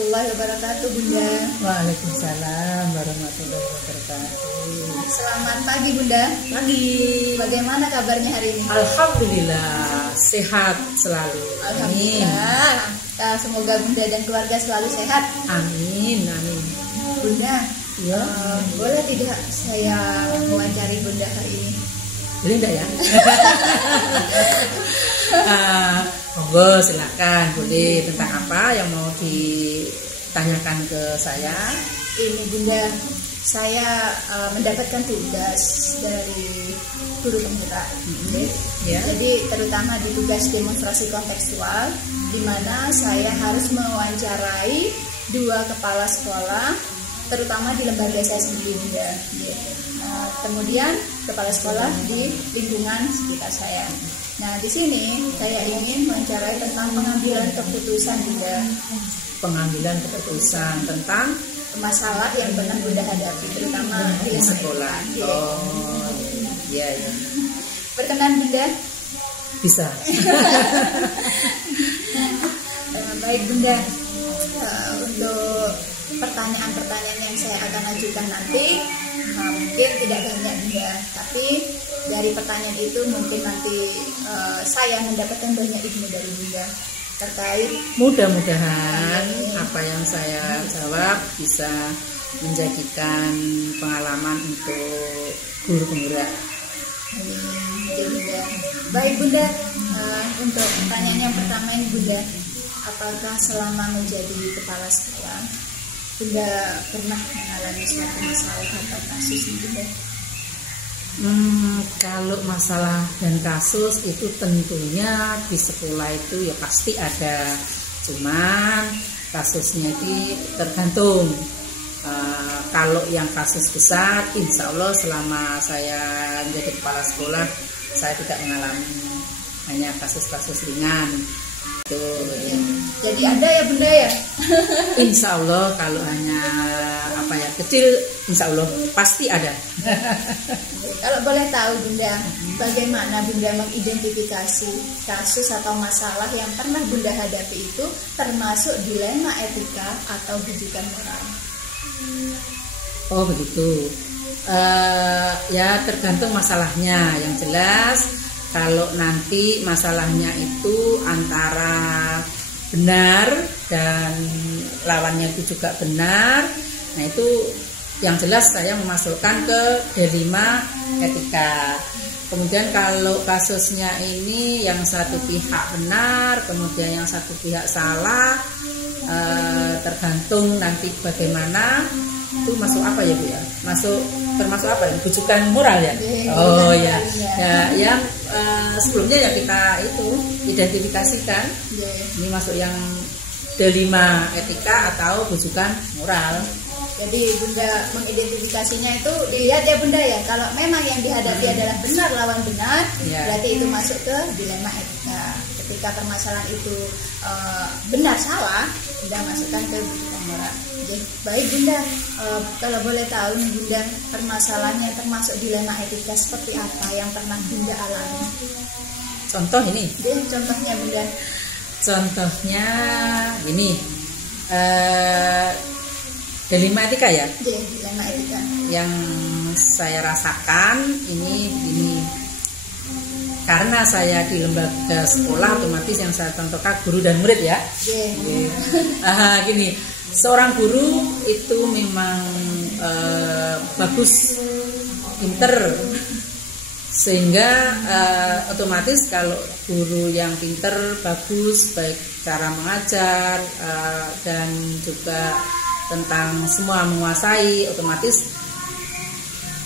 warahmatullahi wabarakatuh, Bunda. Waalaikumsalam warahmatullahi wabarakatuh. Selamat pagi, Bunda. Pagi. Bagaimana kabarnya hari ini? Alhamdulillah sehat selalu. Alhamdulillah. Semoga Bunda dan keluarga selalu sehat. Amin. Amin. Bunda, Ya. Boleh tidak saya mewawancari Bunda hari ini? Boleh enggak ya? Monggo silakan. Boleh. Tentang apa yang mau ditanyakan ke saya? Ini Bunda, saya mendapatkan tugas dari guru penggerak. Ya. Jadi terutama di tugas demonstrasi kontekstual, di mana saya harus mewawancarai 2 kepala sekolah, terutama di lembaga saya sendiri, Bunda. Kemudian kepala sekolah di lingkungan sekitar saya. Nah, di sini saya ingin mewawancarai tentang pengambilan keputusan, Bunda. Pengambilan keputusan tentang Masalah yang pernah Bunda hadapi, terutama di sekolah. Oh, iya. Berkenan, Bunda? Bisa. Baik, Bunda. Untuk pertanyaan-pertanyaan yang saya akan ajukan nanti mungkin tidak banyak, Bunda, tapi dari pertanyaan itu mungkin nanti saya mendapatkan banyak ilmu dari Bunda terkait. Mudah-mudahan apa yang saya jawab bisa menjadikan pengalaman untuk guru penggerak. Ya, Bunda. Baik, Bunda. Untuk pertanyaan yang pertama ini, Bunda, apakah selama menjadi kepala sekolah Bunda pernah mengalami suatu masalah atau kasus ini, Bunda? Kalau masalah dan kasus itu tentunya di sekolah itu ya pasti ada. Cuman kasusnya itu tergantung. Kalau yang kasus besar, insya Allah selama saya menjadi kepala sekolah saya tidak mengalami, hanya kasus-kasus ringan. Tuh, ya. Jadi ada ya, Bunda ya? Insya Allah kalau hanya kecil, insya Allah pasti ada. Kalau boleh tahu, Bunda, bagaimana Bunda mengidentifikasi kasus atau masalah yang pernah Bunda hadapi itu termasuk dilema etika atau bujukan moral? Oh begitu. Ya tergantung masalahnya. Yang jelas kalau nanti masalahnya itu antara benar dan lawannya itu juga benar, nah itu yang jelas saya memasukkan ke dilema etika. Kemudian kalau kasusnya ini yang satu pihak benar, kemudian yang satu pihak salah, tergantung nanti bagaimana. Itu masuk apa ya, Bu ya? Termasuk apa ya? Bujukan moral ya? Oh ya. Ya, yang sebelumnya ya kita itu identifikasikan. Ini masuk yang dilema etika atau bujukan moral. Jadi Bunda mengidentifikasinya itu dilihat ya, Bunda ya. Kalau memang yang dihadapi adalah benar lawan benar, berarti itu masuk ke dilema etika. Ketika permasalahan itu benar salah, Bunda masukkan ke bujukan moral. Baik, Bunda, kalau boleh tahu nih, Bunda, permasalahannya termasuk dilema etika seperti apa yang pernah Bunda alami? Contoh ini? Contohnya, Bunda. Contohnya gini, dilema etika ya? Dilema etika. Yang saya rasakan ini karena saya di lembaga sekolah, otomatis yang saya contohkan guru dan murid ya. Gini. Seorang guru itu memang bagus, pinter, sehingga otomatis kalau guru yang pinter, bagus, baik cara mengajar dan juga tentang semua menguasai, otomatis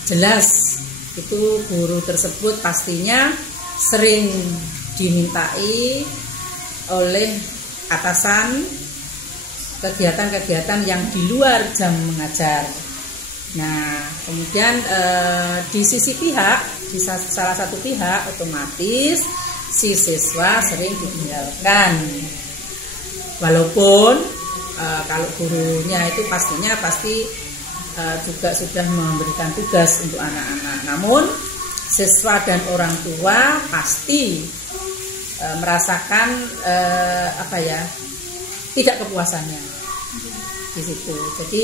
jelas itu guru tersebut pastinya sering dimintai oleh atasan kegiatan-kegiatan yang di luar jam mengajar. Nah, kemudian di sisi pihak, di salah satu pihak, otomatis si siswa sering ditinggalkan. Walaupun kalau gurunya itu pasti juga sudah memberikan tugas untuk anak-anak, namun siswa dan orang tua pasti merasakan tidak kepuasannya. di situ. Jadi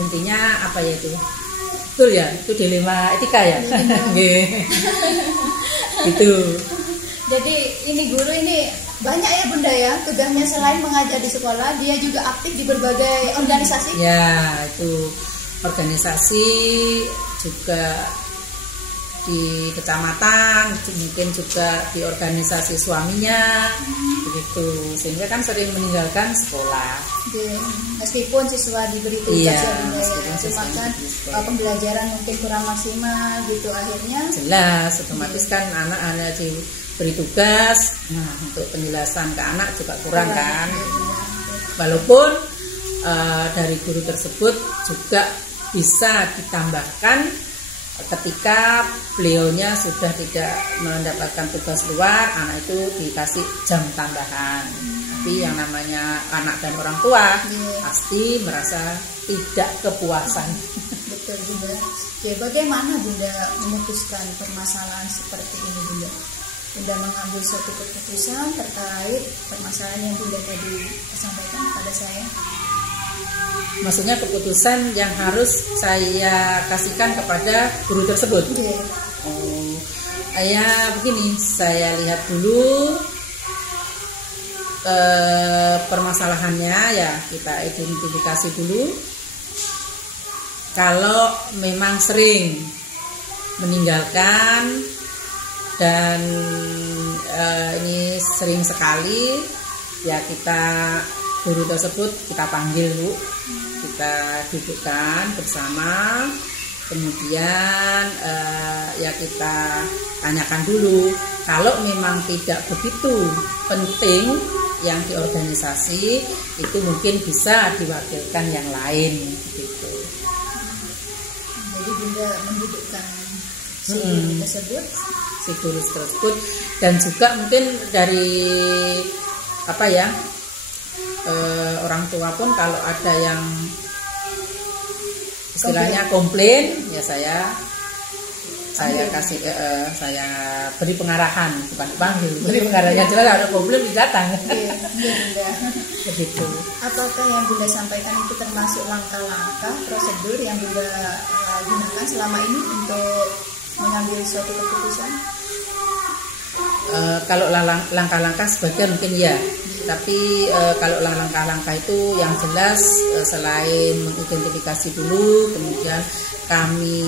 intinya apa ya itu? Betul ya, itu dilema etika ya. Gitu. Jadi ini guru ini banyak ya Bunda ya, tugasnya selain mengajar di sekolah, dia juga aktif di berbagai organisasi. Ya, itu organisasi juga di kecamatan, mungkin juga di organisasi suaminya, begitu. Sehingga kan sering meninggalkan sekolah. Meskipun siswa diberi tugas ya Bunda ya, cuma kan pembelajaran mungkin kurang maksimal gitu, akhirnya. Jelas, otomatis kan anak-anak diberi tugas, nah untuk penjelasan ke anak juga kurang kan. Walaupun dari guru tersebut juga bisa ditambahkan ketika beliaunya sudah tidak mendapatkan tugas luar, anak itu dikasih jam tambahan. Tapi yang namanya anak dan orang tua pasti merasa tidak kepuasan. Betul Bunda. Oke, bagaimana Bunda memutuskan permasalahan seperti ini Bunda? Bunda mengambil suatu keputusan terkait permasalahan yang Bunda tadi sampaikan kepada saya. Maksudnya keputusan yang harus saya kasihkan kepada guru tersebut. Oh, ya begini, saya lihat dulu permasalahannya, ya kita identifikasi dulu. Kalau memang sering meninggalkan dan ini sering sekali, ya kita guru tersebut kita panggil Bu, kita dudukkan bersama, kemudian ya kita tanyakan dulu. Kalau memang tidak begitu penting yang di organisasi, itu mungkin bisa diwakilkan yang lain gitu. Jadi Bunda mendudukkan si guru tersebut, dan juga mungkin dari apa ya, orang tua pun kalau ada yang istilahnya komplain, ya saya kasih saya beri pengarahan, bukan panggil, beri pengarahan. Yang jelas ada komplain datang. Begitu. Apakah yang Bunda sampaikan itu termasuk langkah-langkah prosedur yang Bunda gunakan selama ini untuk mengambil suatu keputusan? Kalau langkah-langkah sebagian mungkin ya, tapi kalau langkah-langkah itu yang jelas selain mengidentifikasi dulu, kemudian kami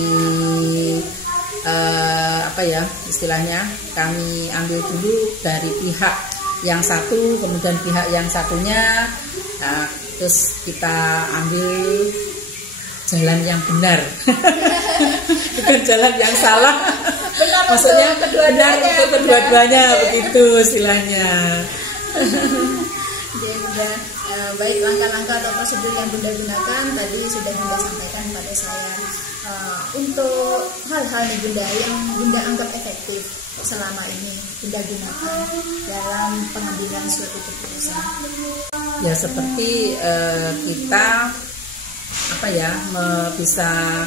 apa ya istilahnya, kami ambil dulu dari pihak yang satu, kemudian pihak yang satunya, nah, terus kita ambil jalan yang benar, bukan jalan yang salah. Benar, maksudnya benar untuk kedua-duanya, begitu istilahnya. Jadi Bunda, baik langkah-langkah atau prosedur yang Bunda gunakan tadi sudah Bunda sampaikan pada saya. Untuk hal-hal nih Bunda yang Bunda anggap efektif selama ini Bunda gunakan dalam pengambilan suatu keputusan. Ya seperti kita apa ya bisa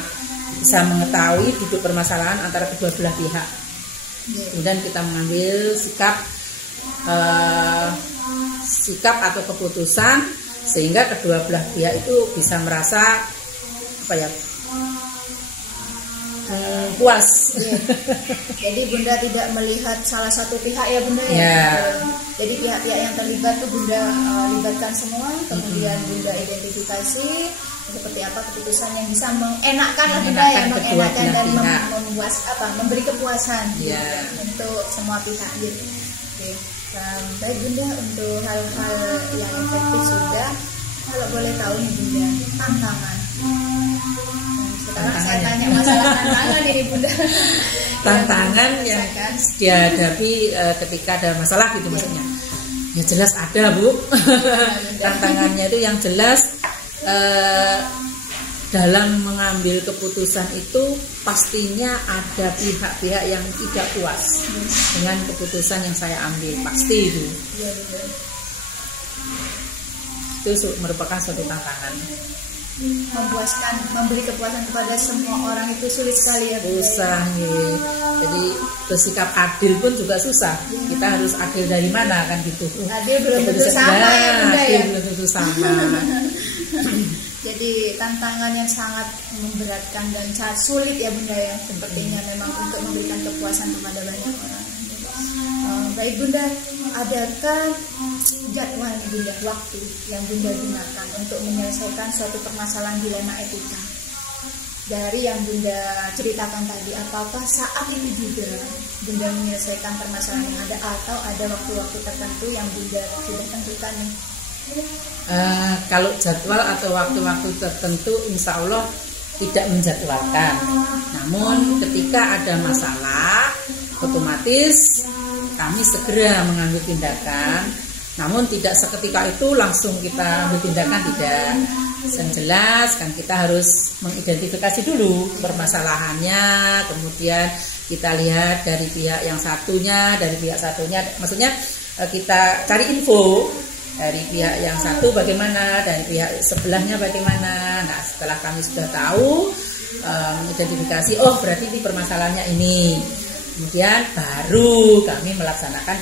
mengetahui duduk permasalahan antara kedua belah pihak. Kemudian kita mengambil sikap atau keputusan sehingga kedua belah pihak itu bisa merasa apa ya, puas. Jadi Bunda tidak melihat salah satu pihak ya Bunda Jadi pihak-pihak yang terlibat tuh Bunda libatkan semua, kemudian Bunda identifikasi seperti apa keputusan yang bisa mengenakkan lah Bunda ya, mengenakkan dan memberi kepuasan untuk semua pihak gitu. Oke. Baik Bunda, untuk hal-hal yang efektif sudah, kalau boleh tahu nih Bunda, tantangan. Sekarang saya tanya masalah tantangan ini Bunda. Tantangan yang dihadapi ketika ada masalah gitu maksudnya. Ya jelas ada Bu. Tantangannya itu yang jelas dalam mengambil keputusan itu pastinya ada pihak-pihak yang tidak puas dengan keputusan yang saya ambil, pasti itu. Itu merupakan suatu tantangan. Memuaskan, memberi kepuasan kepada semua orang itu sulit sekali ya. Susah nih. Jadi bersikap adil pun juga susah. Kita harus adil dari mana kan gitu. Adil belum tentu sama ya Bunda ya. Adil belum tentu sama. Jadi tantangan yang sangat memberatkan dan sangat sulit ya Bunda ya, sepertinya memang untuk memberikan kepuasan kepada banyak orang. Baik Bunda, adakah jadwal Bunda, waktu yang Bunda gunakan untuk menyelesaikan suatu permasalahan dilema etika? Dari yang Bunda ceritakan tadi, apakah saat ini juga Bunda menyelesaikan permasalahan yang ada, atau ada waktu-waktu tertentu yang Bunda sudah tentukan nih? Kalau jadwal atau waktu-waktu tertentu insya Allah tidak menjadwalkan. Namun ketika ada masalah, otomatis kami segera mengambil tindakan. Namun tidak seketika itu langsung kita ambil tindakan, tidak. Yang jelas kan kita harus mengidentifikasi dulu permasalahannya, kemudian kita lihat dari pihak yang satunya, maksudnya kita cari info dari pihak yang satu bagaimana, dari pihak sebelahnya bagaimana. Nah setelah kami sudah tahu, mengidentifikasi, oh berarti ini permasalahannya ini, kemudian baru kami melaksanakan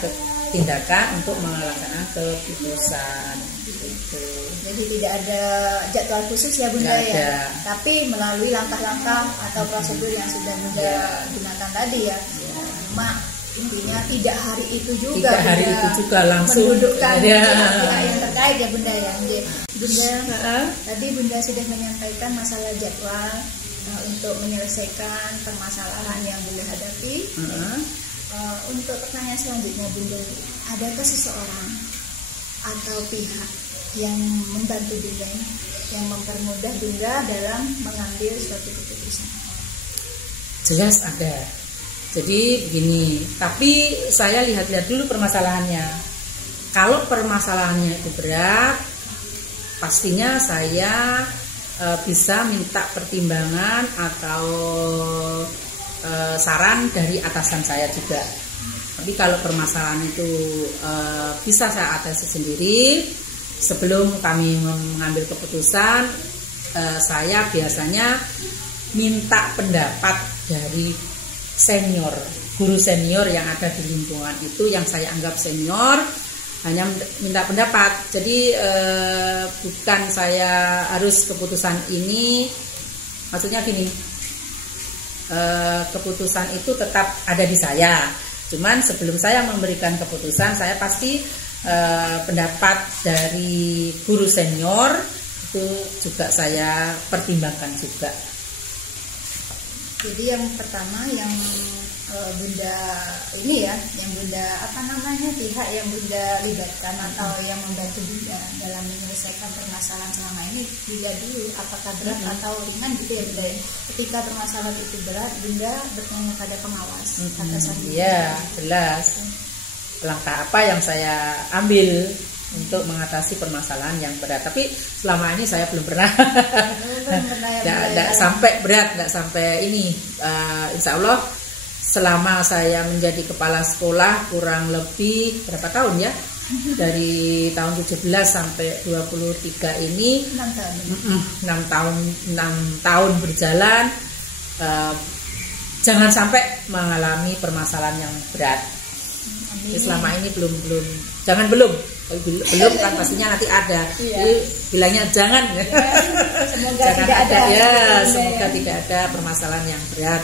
tindakan untuk melaksanakan keputusan. Jadi tidak ada jadwal khusus ya Bunda ya, tapi melalui langkah-langkah atau prosedur yang sudah Bunda gunakan tadi ya. Cuma intinya tidak hari itu juga, tidak hari itu juga langsung mendudukkan pihak yang terkait ya Bunda ya. Bunda tadi Bunda sudah menyampaikan masalah jadwal untuk menyelesaikan permasalahan yang Bunda hadapi. Untuk pertanyaan selanjutnya Bunda, adakah seseorang atau pihak yang membantu Bunda, yang mempermudah Bunda dalam mengambil suatu keputusan? Jelas ada. Jadi begini, tapi saya lihat-lihat dulu permasalahannya. Kalau permasalahannya itu berat, pastinya saya bisa minta pertimbangan atau saran dari atasan saya juga. Tapi kalau permasalahan itu bisa saya atasi sendiri, sebelum kami mengambil keputusan, saya biasanya minta pendapat dari senior, guru senior yang ada di lingkungan itu, yang saya anggap senior, hanya minta pendapat. Jadi bukan saya harus keputusan ini, maksudnya gini, keputusan itu tetap ada di saya. Cuman sebelum saya memberikan keputusan, saya pasti pendapat dari guru senior itu juga saya pertimbangkan juga. Jadi yang pertama yang Bunda ini ya, yang Bunda pihak yang Bunda libatkan atau yang membantu Bunda dalam menyelesaikan permasalahan selama ini, dilihat dulu apakah berat atau ringan gitu ya Bunda. Ketika permasalahan itu berat, Bunda bertanya pada pengawas atasan. Iya, jelas. Langkah apa yang saya ambil untuk mengatasi permasalahan yang berat. Tapi selama ini saya belum pernah. Tidak sampai berat, tidak sampai ini. Insya Allah selama saya menjadi kepala sekolah kurang lebih berapa tahun ya? Dari tahun 17 sampai 23 ini 6 tahun berjalan, jangan sampai mengalami permasalahan yang berat. Jadi selama ini belum kan pastinya nanti ada. Jadi bilangnya jangan. Semoga jangan tidak ada ya, semoga tidak ada permasalahan yang berat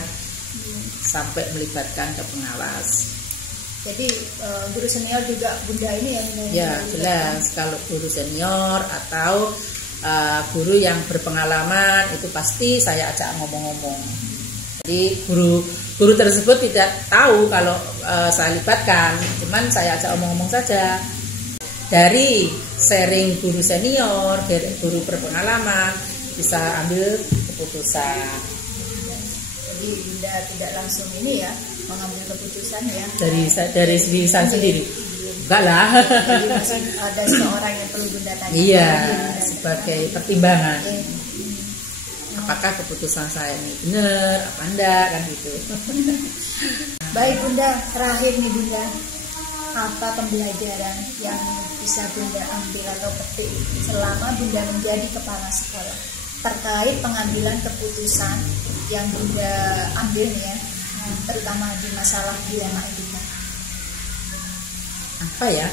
sampai melibatkan ke pengawas. Jadi guru senior juga Bunda ini yang ya jelas. Kalau guru senior atau guru yang berpengalaman itu pasti saya ajak ngomong-ngomong. Jadi guru tersebut tidak tahu kalau saya libatkan, cuman saya ajak ngomong-ngomong saja. Dari sharing guru senior, dari guru berpengalaman bisa ambil keputusan. Jadi Bunda tidak langsung ini ya mengambil keputusan ya dari diri saya sendiri. Enggak lah. Jadi masih ada seorang yang perlu Bunda tanya. Iya, sebagai pertimbangan. Apakah keputusan saya ini benar apa enggak kan gitu. Baik Bunda, terakhir nih Bunda, apa pembelajaran yang bisa Bunda ambil atau petik selama Bunda menjadi kepala sekolah terkait pengambilan keputusan yang Bunda ambil nih ya, terutama di masalah dilema etika? Apa ya?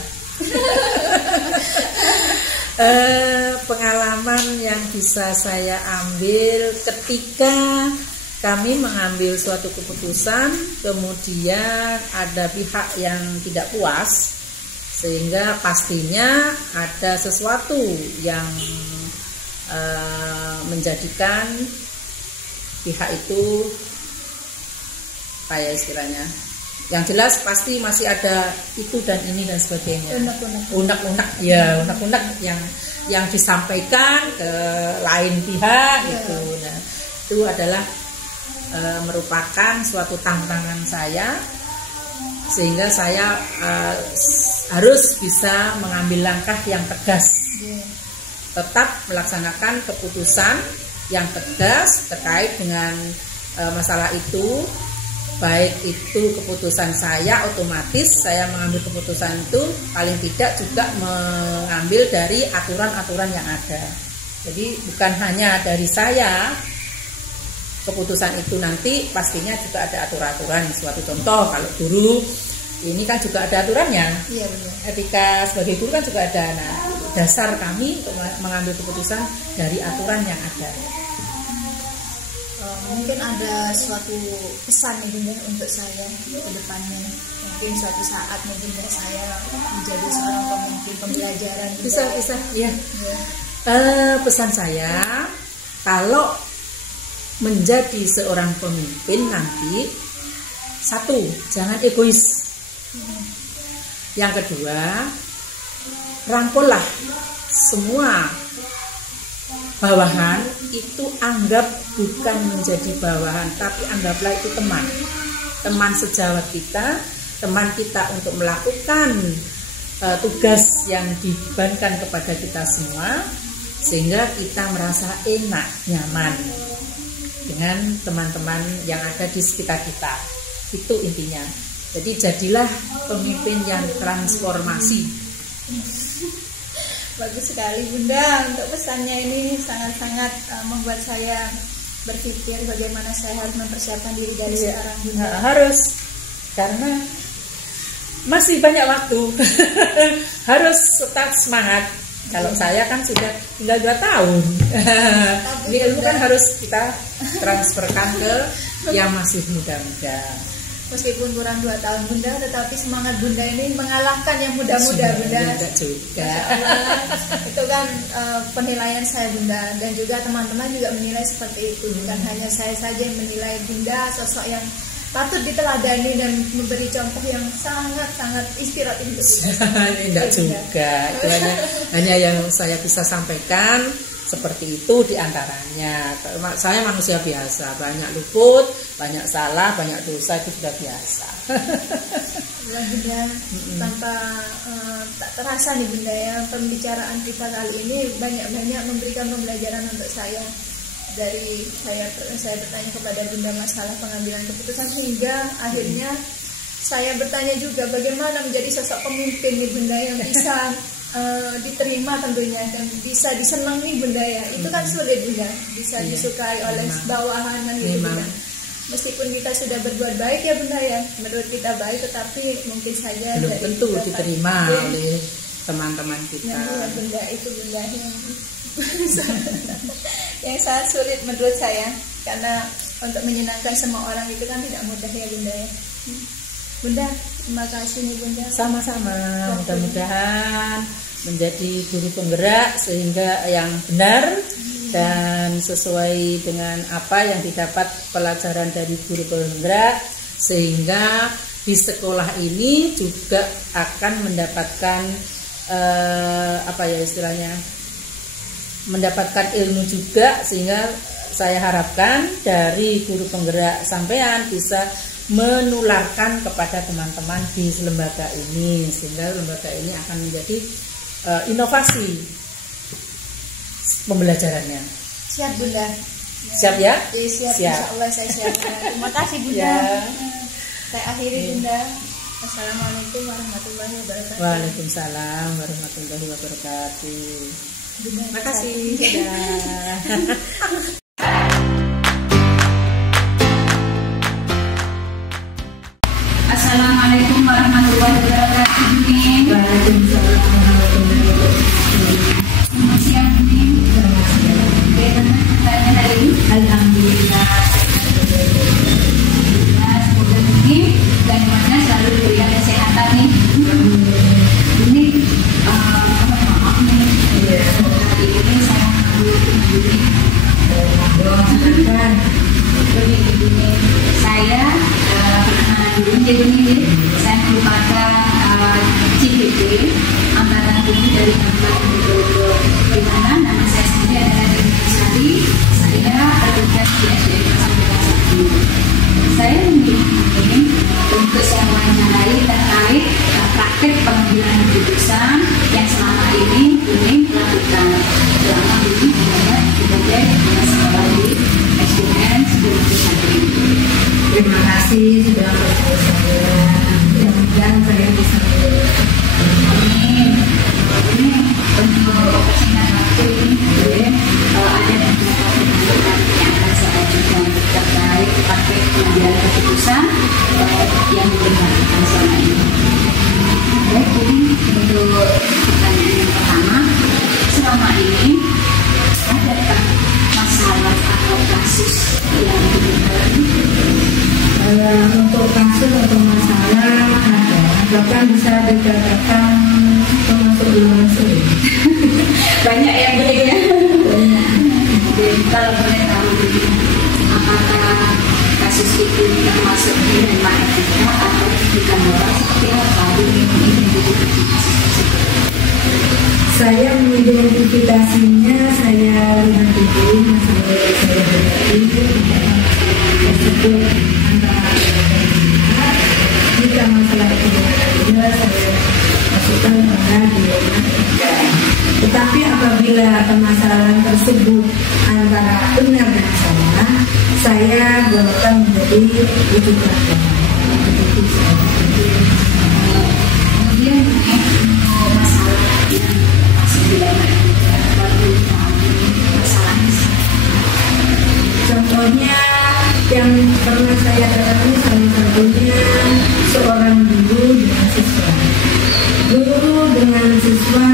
Pengalaman yang bisa saya ambil ketika kami mengambil suatu keputusan, kemudian ada pihak yang tidak puas, sehingga pastinya ada sesuatu yang menjadikan pihak itu kayak istilahnya, yang jelas pasti masih ada itu dan ini dan sebagainya, unek-unek ya, unek-unek yang disampaikan ke lain pihak gitu. Nah, itu adalah merupakan suatu tantangan saya, sehingga saya harus bisa mengambil langkah yang tegas, tetap melaksanakan keputusan yang tegas terkait dengan masalah itu. Baik itu keputusan saya, otomatis saya mengambil keputusan itu paling tidak juga mengambil dari aturan-aturan yang ada. Jadi bukan hanya dari saya, keputusan itu nanti pastinya juga ada aturan-aturan. Suatu contoh, kalau guru ini kan juga ada aturannya. Iya, benar. Etika sebagai guru kan juga ada. Nah, dasar kami untuk mengambil keputusan dari aturan yang ada. Mungkin ada suatu pesan nih Bunda untuk saya ke depannya. Mungkin suatu saat mungkin saya menjadi seorang pemimpin, pembelajaran. Bisa ya. Pesan saya, kalau menjadi seorang pemimpin nanti, satu, jangan egois. Yang kedua, rangkullah semua bawahan itu, anggap bukan menjadi bawahan, tapi anggaplah itu teman sejawat kita, teman kita untuk melakukan tugas yang dibebankan kepada kita semua, sehingga kita merasa enak, nyaman dengan teman-teman yang ada di sekitar kita. Itu intinya. Jadi jadilah pemimpin yang transformasi. Bagus sekali Bunda, untuk pesannya ini sangat-sangat membuat saya berpikir bagaimana saya harus mempersiapkan diri dari sekarang Bunda. Harus, karena masih banyak waktu. Harus tetap semangat. Kalau saya kan sudah tinggal 2 tahun. Ini ilmu kan harus kita transferkan ke yang masih muda-muda. Meskipun kurang 2 tahun Bunda, tetapi semangat Bunda ini mengalahkan yang muda-muda Bunda. Juga. Itu kan penilaian saya Bunda, dan juga teman-teman juga menilai seperti itu. Bukan hanya saya saja yang menilai Bunda sosok yang patut diteladani dan memberi contoh yang sangat-sangat inspiratif untuk kita. Tidak juga. Itu hanya yang saya bisa sampaikan. Seperti itu diantaranya. Saya manusia biasa, banyak luput, banyak salah, banyak dosa, itu sudah biasa. Bunda, tanpa tak terasa nih Bunda ya, pembicaraan kita kali ini banyak-banyak memberikan pembelajaran untuk saya. Dari saya bertanya kepada Bunda masalah pengambilan keputusan, hingga akhirnya saya bertanya juga bagaimana menjadi sosok pemimpin nih Bunda yang bisa diterima tentunya dan bisa disenangi Bunda ya. Itu kan sulit Bunda, bisa disukai oleh bawahan gitu Bunda. Meskipun kita sudah berbuat baik ya Bunda ya, menurut kita baik, tetapi mungkin saja belum tentu diterima oleh teman-teman kita. Nah, Bunda, itu Bunda yang sangat sulit menurut saya, karena untuk menyenangkan semua orang itu kan tidak mudah ya Bunda ya. Bunda, terima kasih nih Bunda. Sama-sama, mudah-mudahan menjadi guru penggerak sehingga yang benar dan sesuai dengan apa yang didapat pelajaran dari guru penggerak, sehingga di sekolah ini juga akan mendapatkan mendapatkan ilmu juga, sehingga saya harapkan dari guru penggerak sampean bisa menularkan kepada teman-teman di lembaga ini, sehingga lembaga ini akan menjadi inovasi pembelajarannya. Siap Bunda. Siap ya? Siap. Insya Allah saya siap. Terima kasih Bunda. Saya akhiri Bunda. Assalamualaikum warahmatullahi wabarakatuh. Waalaikumsalam warahmatullahi wabarakatuh. Bunda, terima kasih. Assalamualaikum warahmatullahi wabarakatuh. Waalaikumsalam warahmatullahi wabarakatuh. dari tempat di mana nama saya sendiri adalah Dina Sari. Saya bertugas di SDN Kelas 1. Saya memilih ini untuk saya mewawancarai terkait praktek pengambilan keputusan yang selama ini Buning lakukan. Selama ini banyak sebagai kepala sekolah di SDN sebelum Santri. Terima kasih sudah bersama saya. Mudah-mudahan saya bisa Amin. Ini untuk kesempatan waktu ini ada beberapa pertanyaan yang akan saya ajukan terkait praktek pengambilan keputusan yang dilakukan selama ini. Baik, untuk pertanyaan yang pertama, selama ini adakah masalah atau kasus yang ditemukan? Untuk kasus atau masalah ada, bahkan bisa dikatakan termasuk golongan sering. Banyak yang begitu. Jadi kalau boleh tahu, apakah kasus itu termasuk dilema etika atau bukan moral seperti apa? Saya mengidentifikasinya, saya lihat dulu masalah yang saya hadapi tersebut antara jika masalah itu benar, saya masukkan pada dilema etika. Tetapi apabila permasalahan tersebut antara benar dan salah, saya golongkan menjadi rujukan. Kemudian untuk masalah yang masih dilema etika, baru masalahnya. Contohnya yang pernah saya alami salah satunya seorang guru dengan siswa. Guru dengan siswa,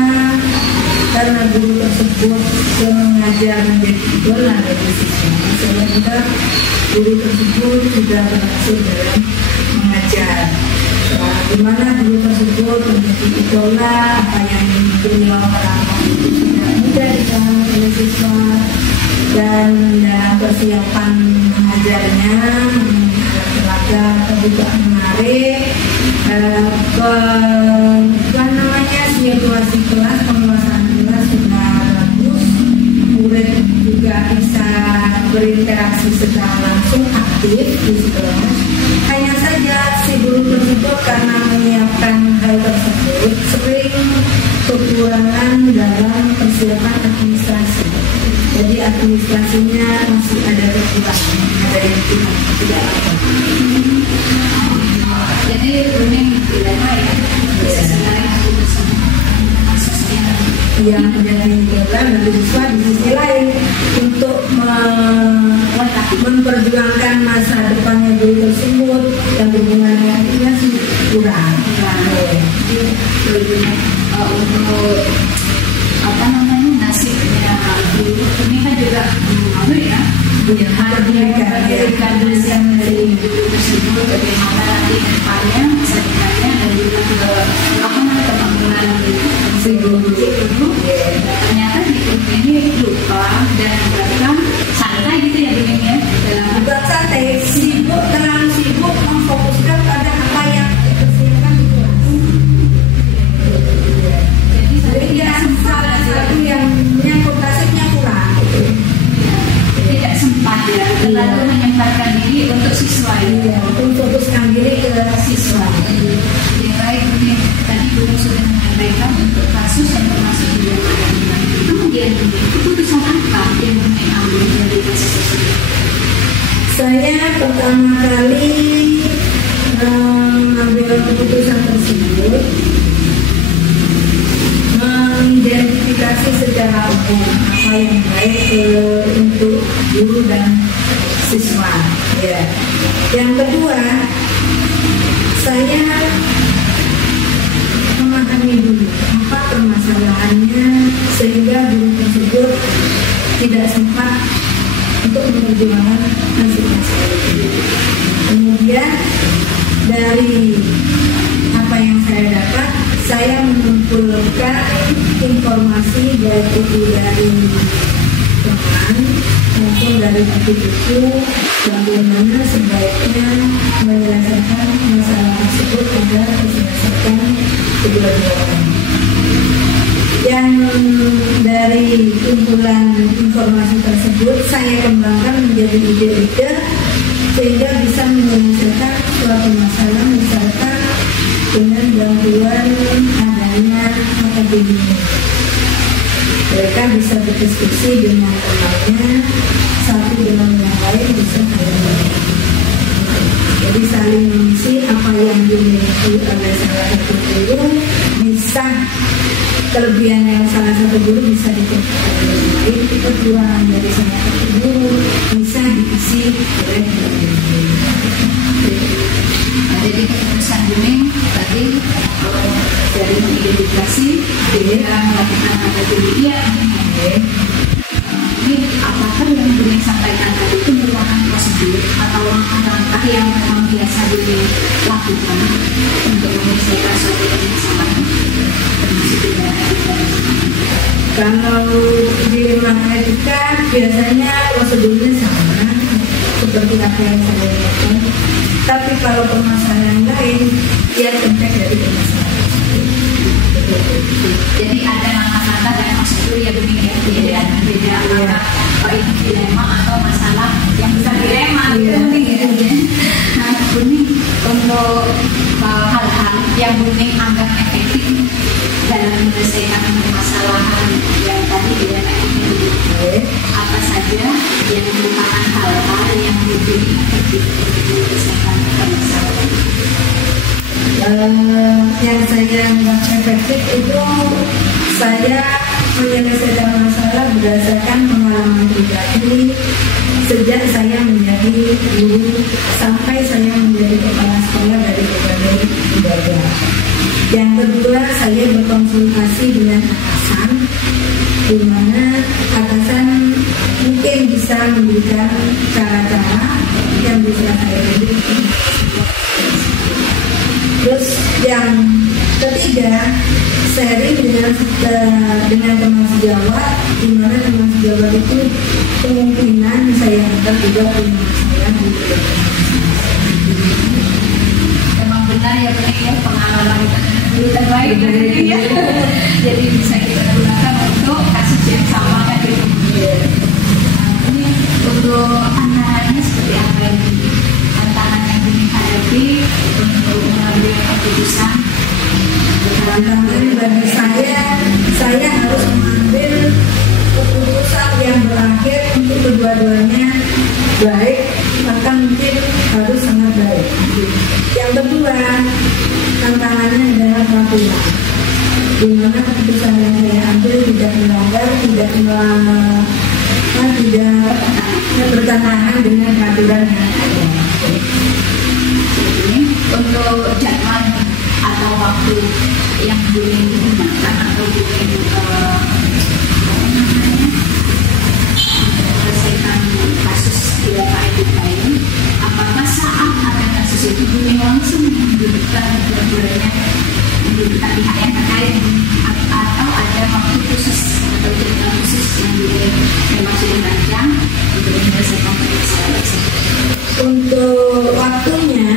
karena guru tersebut mengajar menjadi idola bagi siswa, sehingga guru tersebut sudah berhasil dalam mengajar. Di mana guru tersebut menjadi idola, apa yang beliau lakukan itu sudah mudah dipahami oleh siswa, dan dalam persiapan mengajarnya alat-alatnya juga menarik, situasi kelas, penguasaan kelas sudah bagus, murid juga bisa berinteraksi secara langsung aktif di kelas. Hanya saja si guru tersebut karena menyiapkan hal tersebut sering kekurangan dalam persiapan administrasi. Jadi administrasinya masih ada kekurangan, ada yang tidak apa. Jadi ini dilema ya. Yang menjadi program dari siswa di sisi lain untuk memperjuangkan masa depannya guru tersebut yang hubungan dengan itu masih kurang. Untuk apa namanya nasibnya guru ini kan juga mendirikan dosen dari guru tersebut, bagaimana nanti depannya masa depannya dan juga kemampuan si guru itu. Ternyata di grup ini lupa dan bahkan santai gitu ya bunyinya dalam bukan santai, sibuk, terlalu sibuk memfokuskan pada apa yang dipersiapkan di kelas. Jadi tidak salah satu yang menyangkut nasibnya kurang. Tidak sempat ya, terlalu menyempatkan diri untuk siswa ya, untuk fokuskan diri ke siswa. Yang lain ini tadi guru sudah menyampaikan untuk kasus yang termasuk di dalam kemudian keputusan apa yang diambil dari kasus tersebut? Saya pertama kali mengambil keputusan tersebut mengidentifikasi secara umum apa yang baik untuk guru dan siswa. Ya. Yang kedua, saya memahami dulu apa permasalahannya sehingga guru tersebut tidak sempat untuk memperjuangkan nasib-nasib. Kemudian dari apa yang saya dapat, saya mengumpulkan informasi baik itu dari teman maupun dari buku-buku bagaimana sebaiknya menyelesaikan masalah tersebut agar diselesaikan kedua-duanya. yang dari kumpulan informasi tersebut saya kembangkan menjadi ide-ide sehingga bisa menyelesaikan suatu masalah, misalkan dengan bantuan adanya akademi. Mereka bisa berdiskusi dengan temannya, satu dengan yang lain bisa saling. Jadi saling mengisi apa yang dimiliki oleh salah satu guru, bisa kelebihan yang salah satu guru bisa dikerjakan oleh yang lain, kekurangan dari salah satu guru bisa diisi oleh yang lain. Jadi keputusan Buning tadi dari mengidentifikasi dia melakukan akademi. Ini apakah yang Buning sampaikan tadi itu merupakan prosedur atau langkah-langkah yang memang biasa Buning lakukan untuk menyelesaikan suatu permasalahan termasuk dengan etika? Kalau di ruang etika biasanya prosedurnya sama seperti apa yang saya lakukan. Tapi kalau permasalahan lain, dia impact dari permasalahan. Jadi ada langkah-langkah dan prosedur ya Buning ya, beda antara itu dilema atau masalah yang bisa dilema gitu Buning ya. Nah Buning untuk hal-hal yang Buning anggap efektif dalam menyelesaikan permasalahan yang tadi dilema ini, apa saja yang merupakan hal-hal yang Buning efektif untuk menyelesaikan permasalahan? Yang saya anggap efektif itu saya menyelesaikan masalah berdasarkan pengalaman pribadi sejak saya menjadi guru sampai saya menjadi kepala sekolah dari berbagai lembaga. Yang kedua, saya berkonsultasi dengan atasan, di mana atasan mungkin bisa memberikan cara-cara yang bisa saya berikan. Terus yang ketiga, sharing dengan teman sejawat, di mana teman sejawat itu kemungkinan saya anggap juga punya masalah di Memang benar ya Buning ya, pengalaman guru terbaik ya. Jadi bisa kita gunakan untuk kasus yang sama kan gitu. Ini untuk anak-anaknya seperti apa ini? Tantangan yang Buning hadapi untuk mengambil keputusan. Tantangan bagi saya harus mengambil keputusan yang berakhir untuk kedua-duanya baik, maka mungkin harus sangat baik. Yang kedua, tantangannya adalah peraturan, di mana keputusan yang saya ambil tidak melanggar, tidak bertentangan dengan peraturan yang ada. Ini untuk jadwal atau waktu yang Buning gunakan atau Buning menyelesaikan kasus dilema etika ini, apakah saat ada kasus itu Buning langsung mendudukkan dua-duanya, mendudukkan pihak yang terkait, atau ada waktu khusus atau jadwal khusus yang Buning memang sudah rancang untuk menyelesaikan permasalahan tersebut? Untuk waktunya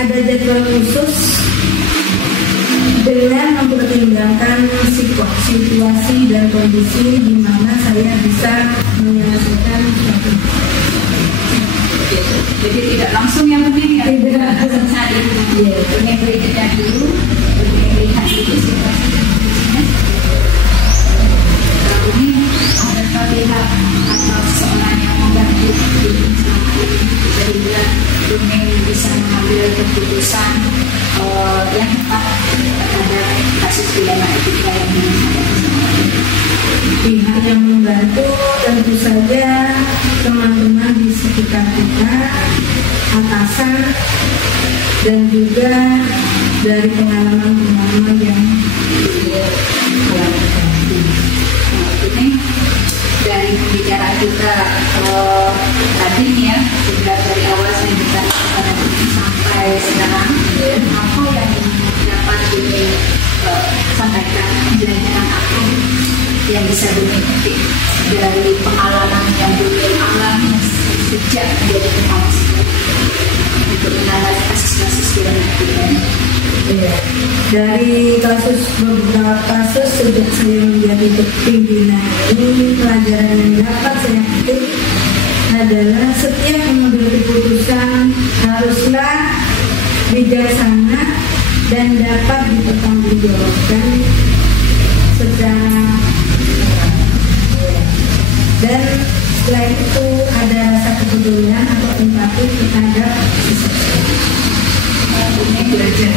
ada jadwal khusus dengan mempertimbangkan situasi dan kondisi di mana saya bisa menyelesaikan suatu. Jadi tidak langsung yang penting ya, tidak saat itu. Buning beri jeda dulu, Buning lihat dulu situasi dan kondisinya. Buning ada pihak atau seseorang yang membantu Buning selama ini sehingga Buning bisa mengambil keputusan yang tepat terhadap kasus dilema etika yang menghadapi. Pihak yang membantu tentu saja teman-teman di sekitar kita, atasan, dan juga dari pengalaman-pengalaman yang dilakukan. Ini dari pembicaraan kita tadi ya, sudah dari awal saya bisa sampai sekarang, apa yang dapat disampaikan, menjelaskan apa yang bisa dipetik dari pengalaman yang Buning alami sejak menjadi kepala sekolah untuk menangani kasus-kasus dilakukan. Ya, dari beberapa kasus sejak saya menjadi pimpinan ini, pelajaran yang dapat saya petik adalah setiap mengambil keputusan haruslah bijaksana dan dapat dipertanggungjawabkan secara dan selain itu ada rasa kepedulian atau empati terhadap belajar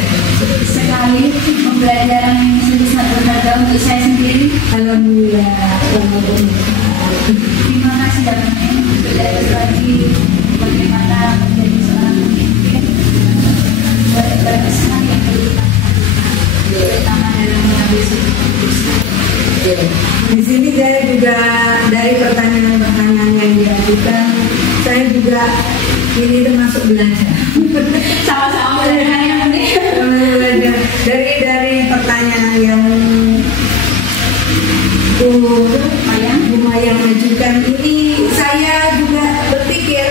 sekali pembelajaran yang sangat berharga untuk saya sendiri. Alhamdulillah. Terima kasih banyak untuk belajar lagi bagaimana menjadi seorang pemimpin, bagaimana sekali yang terlibat terutama dalam mengambil sebuah keputusan. Di sini saya juga dari pertanyaan-pertanyaan yang diajukan, saya juga ini termasuk belajar. Sama-sama belajar yang penting. Dari pertanyaan yang Bu Mayang ajukan ini, saya juga berpikir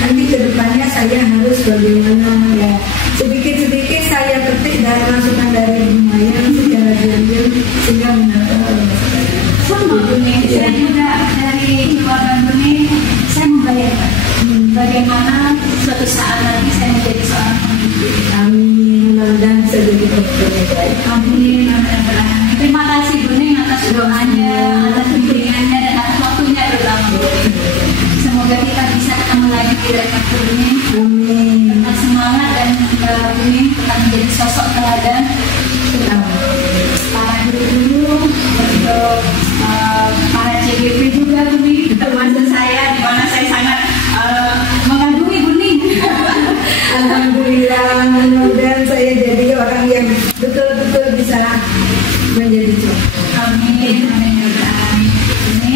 nanti ke depannya saya harus bagaimana ya. Sedikit-sedikit saya petik dan masukan dari Bu Mayang secara diam-diam sehingga mendapat sama Bune, saya juga dari keluarga Bune, saya membayangkan bagaimana suatu saat nanti saya menjadi seorang pemimpin. Amin, mudah-mudahan bisa jadi pemimpin yang baik. Amin. Terima kasih Bune atas doanya, atas bimbingannya dan atas waktunya terutama Bune. Semoga kita bisa ketemu lagi di lain waktu Bune. Amin. Tetap semangat dan Bune tetap menjadi sosok teladan para guru-guru untuk para CGP juga Bune, termasuk saya di mana saya sangat mengagumi Bune. Alhamdulillah, mudah-mudahan saya jadi orang yang betul-betul bisa menjadi contoh. Amin, amin ya Rabbal alamin. Ini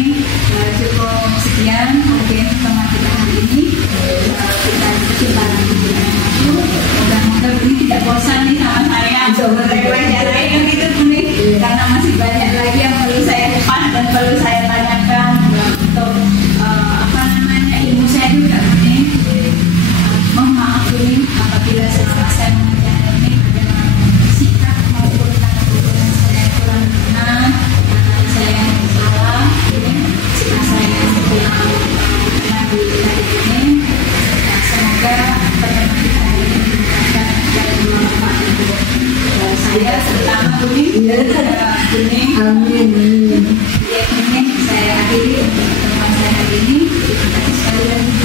cukup sekian mungkin sama kita hari ini. Kita berjumpa lagi di lain waktu. Moga-moga Bune tidak bosan nih sama saya. Wawancara yang itu Bune, karena masih banyak lagi yang perlu saya kupas dan perlu saya tanyakan untuk ilmu saya juga Bune. Mohon maaf Bune apabila selama saya mengajar ini ada sikap maupun kata yang saya kurang benar, saya yang salah, sikap saya kurang mengambil tadi ini. Semoga pertemuan kita hari ini memberikan kepada dua bapak ibu saya terutama Bune. Bune. Amin. Ya ini saya akhiri untuk pertemuan saya hari ini. Terima kasih sekali lagi.